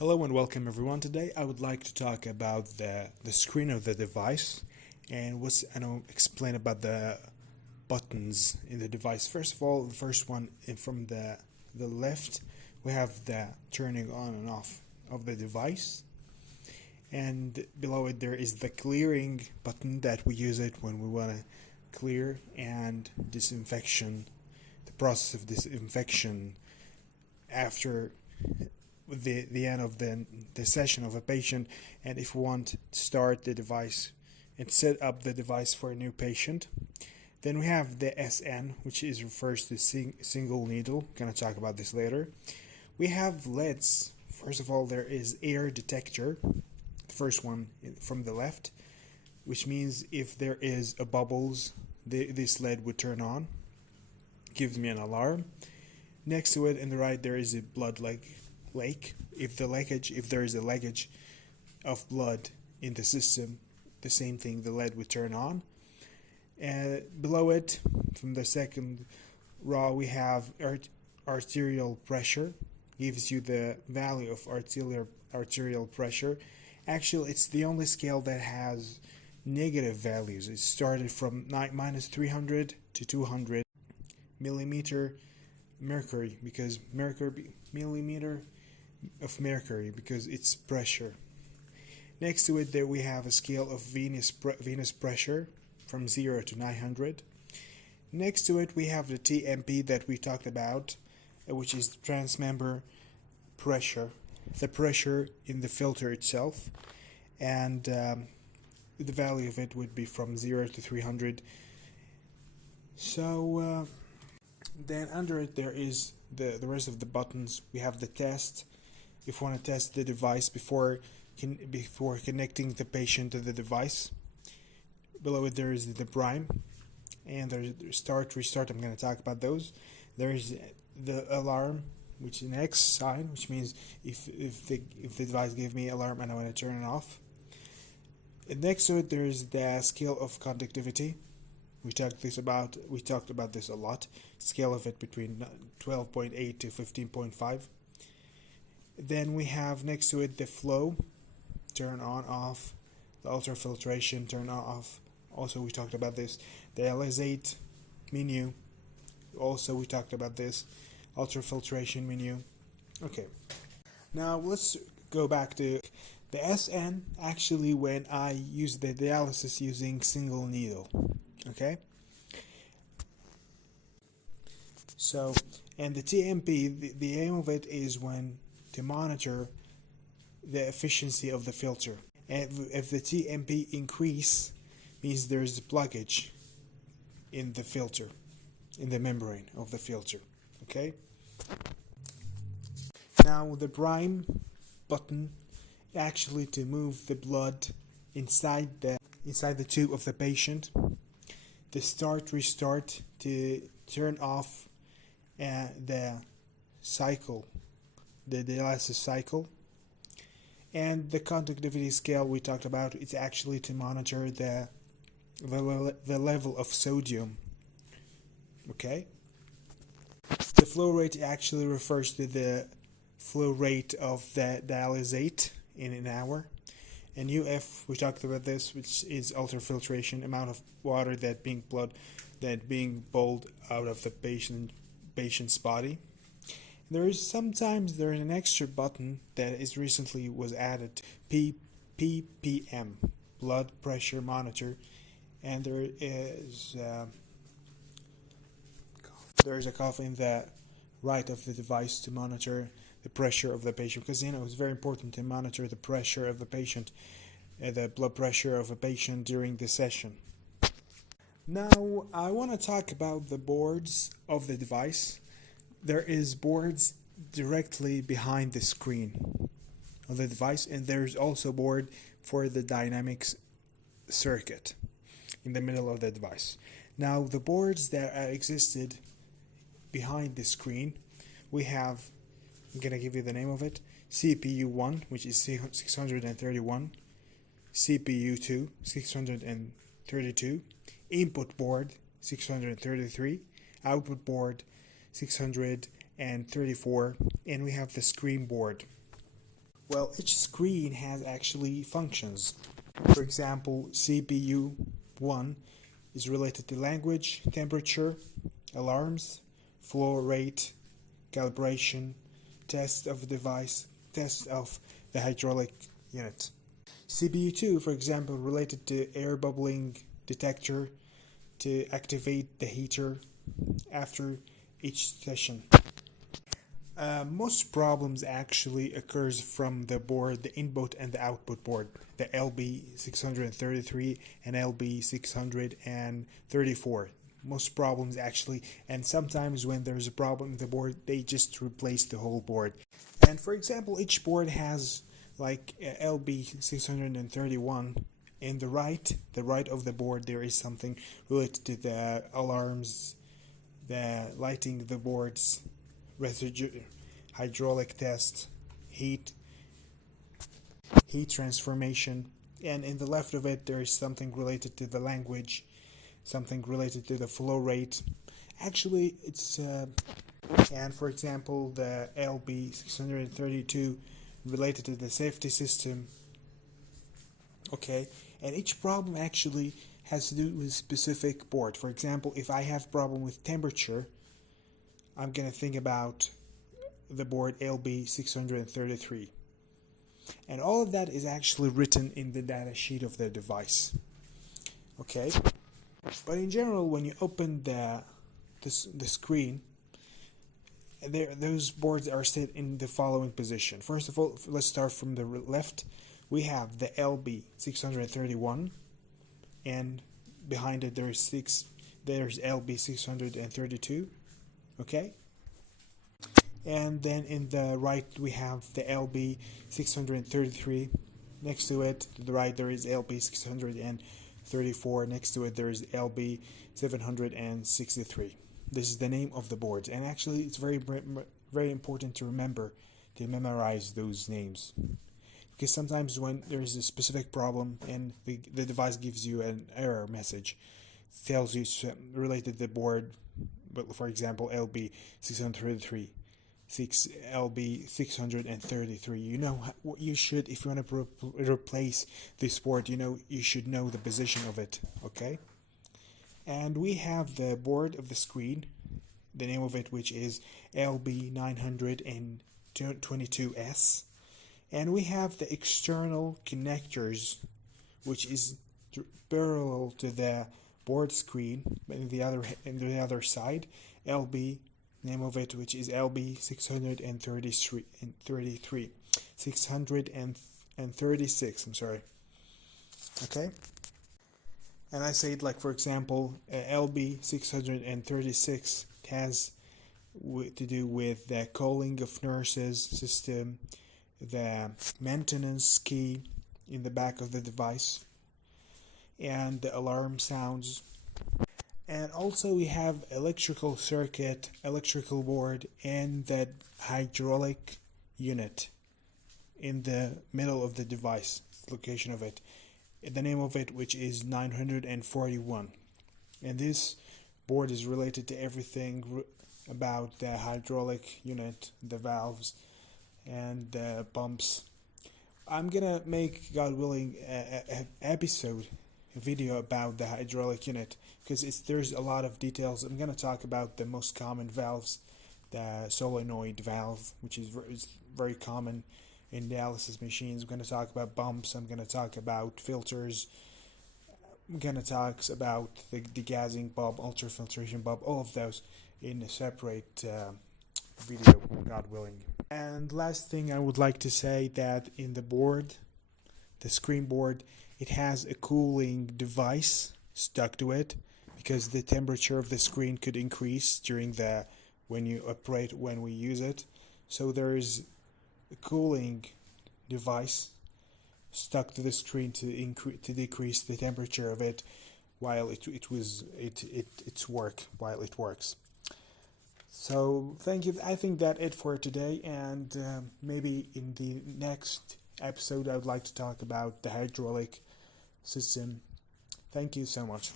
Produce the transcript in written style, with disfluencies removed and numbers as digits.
Hello and welcome everyone. Today I would like to talk about the screen of the device and explain about the buttons in the device. First of all, the first one from the left, we have the turning on and off of the device, and below it there is the clearing button that we use it when we want to clear, and disinfection, the process of disinfection after the end of the session of a patient, and if we want to start the device and set up the device for a new patient. Then we have the SN, which refers to single needle. Gonna talk about this later. We have LEDs. First of all, there is air detector, the first one from the left, which means if there is a bubbles, this LED would turn on, gives me an alarm. Next to it in the right there is a blood lake. If there is a leakage of blood in the system, the same thing, the LED would turn on. And below it, from the second row, we have arterial pressure. Gives you the value of arterial pressure. Actually, it's the only scale that has negative values. It started from minus 300 to 200 millimeter mercury, because millimeter of mercury, because it's pressure. Next to it there we have a scale of venous pressure from 0 to 900. Next to it we have the TMP that we talked about, which is transmember pressure, the pressure in the filter itself, and the value of it would be from 0 to 300. So then under it there is the rest of the buttons. We have the test, if you want to test the device before connecting the patient to the device. Below it there is the prime, and there's start, restart. I'm going to talk about those. There is the alarm, which is an X sign, which means if the device gives me alarm and I want to turn it off. And next to it there is the scale of conductivity. We talked about this a lot. Scale of it between 12.8 to 15.5. Then we have next to it the flow, turn on, off, the ultrafiltration, turn on, off. Also we talked about this. The alizate menu, also we talked about this. Ultrafiltration menu. Okay. Now let's go back to the SN. Actually, when I use the dialysis using single needle. Okay. So, and the TMP, the aim of it is to monitor the efficiency of the filter. And if the TMP increase, means there's blockage in the filter, in the membrane of the filter. Okay. Now the prime button, actually to move the blood inside the tube of the patient. The start, restart, to turn off the cycle, the dialysis cycle. And the conductivity scale we talked about, it's actually to monitor the level of sodium. Okay. The flow rate actually refers to the flow rate of the dialysate in an hour. And UF, we talked about this, which is ultrafiltration, amount of water that being pulled out of the patient's body. There is an extra button that is recently was added, PPM, blood pressure monitor, and there is a cuff in the right of the device to monitor the pressure of the patient, because it's very important to monitor the pressure of the patient, the blood pressure of a patient during the session. Now I want to talk about the boards of the device. There is boards directly behind the screen of the device, and there's also board for the dynamics circuit in the middle of the device. Now the boards that existed behind the screen, we have, I'm going to give you the name of it, CPU 1, which is 631, CPU 2, 632, input board 633, output board 634, and we have the screen board. Well, each screen has actually functions. For example, CPU 1 is related to language, temperature, alarms, flow rate, calibration, test of the device, test of the hydraulic unit. CPU 2, for example, related to air bubbling detector to activate the heater after each session. Most problems actually occurs from the board, the input and the output board, the LB633 and LB634. Most problems actually, and sometimes when there's a problem with the board, they just replace the whole board. And for example, each board has like LB631. In the right of the board, there is something related to the alarms, the lighting the boards, hydraulic test, heat transformation, and in the left of it there is something related to the language, something related to the flow rate. Actually, it's and for example, the LB632 related to the safety system. Okay, and each problem actually has to do with specific board. For example, if I have problem with temperature, I'm gonna think about the board LB633, and all of that is actually written in the data sheet of the device. Okay, but in general, when you open the screen, those boards are set in the following position. First of all, let's start from the left. We have the LB631, and behind it there's LB632. Okay, and then in the right we have the LB633. Next to it, to the right, there is LB634. Next to it, there is LB763. This is the name of the boards, and actually it's very important to memorize those names, because sometimes when there is a specific problem and the device gives you an error message, tells you related to the board, but for example LB633, LB633, you know what you should, if you want to replace this board, you should know the position of it. Okay, and we have the board of the screen, the name of it, which is LB922S, and we have the external connectors, which is parallel to the board screen, but in the other side, name of it, which is LB636. I'm sorry. Okay, and I say it like, for example, LB636 has to do with the calling of nurses system, the maintenance key in the back of the device, and the alarm sounds. And also we have electrical circuit, electrical board, and the hydraulic unit in the middle of the device, location of it, the name of it, which is 941. And this board is related to everything about the hydraulic unit, the valves, and the pumps. I'm gonna make, God willing, an episode, a video about the hydraulic unit, because there's a lot of details. I'm gonna talk about the most common valves, the solenoid valve, which is very common in dialysis machines. I'm gonna talk about pumps. I'm gonna talk about filters. I'm gonna talk about the degassing bulb, ultrafiltration bulb, all of those in a separate video, God willing. And last thing I would like to say, that in the board, the screen board, it has a cooling device stuck to it, because the temperature of the screen could increase when we use it. So there is a cooling device stuck to the screen to decrease the temperature of it while it works. So thank you. I think that's it for today, and maybe in the next episode I would like to talk about the hydraulic system. Thank you so much.